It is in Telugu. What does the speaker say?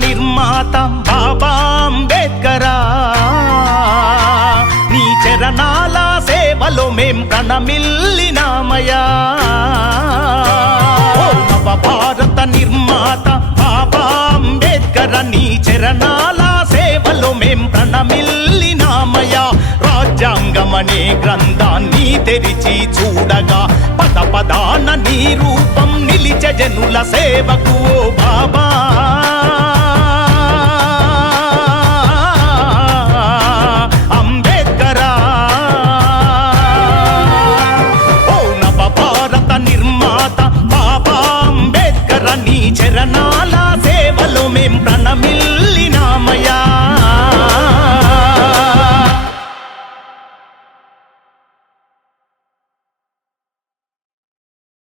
నిర్మాత బాబా అంబేద్కరా, నీ చరణాల సేవలో మేం ప్రణమిల్లినామయా. నవ భారత నిర్మాత బాబా అంబేద్కర, నీ చరణాల సేవలో మేం ప్రణమిల్లినామయా. రాజ్యాంగమనే గ్రంథాన్ని తెరిచి చూడగా పద పదాన నీ రూపం నిలిచ జనుల సేవకు ఓ బాబా. అంబేద్కరా, ఓ నవ భారత నిర్మాత బాబా అంబేద్కర, నీ చరణాల సేవలో మేం